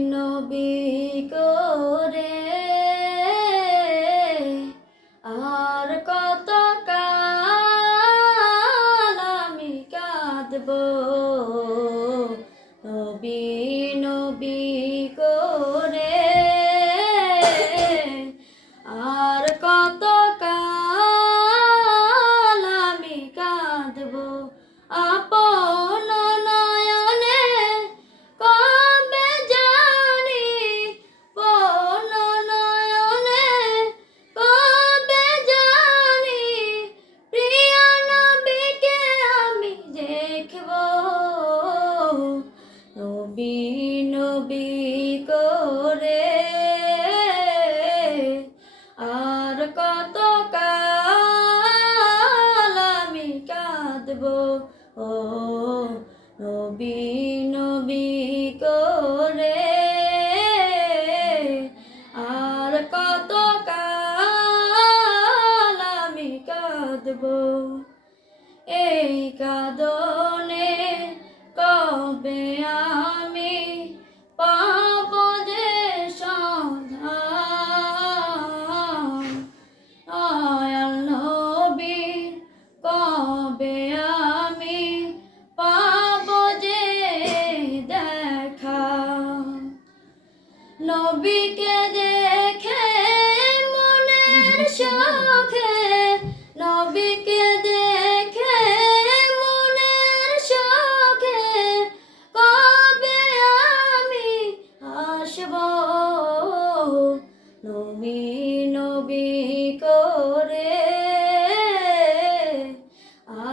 নবী করে। আর কত কাল আমি কাঁদব। দেখব। নবী নবী করে আর কত কাল আমি কাঁদব। ও নবী নবী করে আর কত কাল আমি কাঁদব। এই কাদনে নবীকে দেখে মনের শখে নবীকে দেখে মনের শখে কবে আমি আসব? নবী নবী করে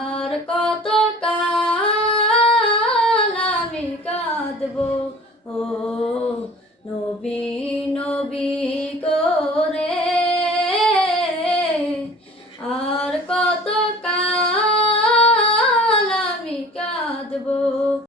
আর কত কাল আমি কাঁদব? ও নবী নবী